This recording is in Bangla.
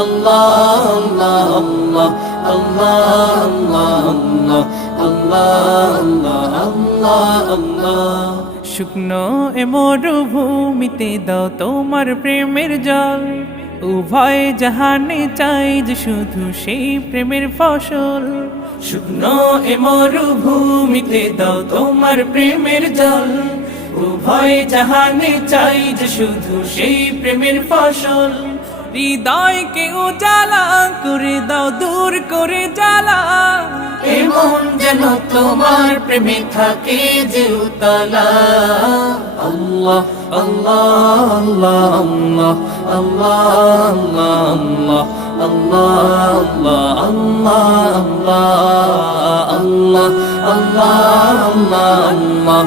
আল্লাহ আল্লাহ আল্লাহ। শুকনো এ মরুভূমিতে দাও তোমার প্রেমের জল, উভয় জাহানে চাই যে শুধু সেই প্রেমের ফসল। শুকনো এ মরুভূমিতে দাও তোমার প্রেমের জল, উভয় জাহানে চাই যে শুধু সেই প্রেমের ফসল। হৃদয়কে উজালা করে দাও, দূর করে জ্বালা, এমন যেন তোমার প্রেমে থাকে যে উতলা। আল্লাহ আল্লাহ আল্লাহ আল্লাহ আল্লাহ আল্লাহ আল্লাহ আল্লাহ আল্লাহ আল্লাহ আল্লাহ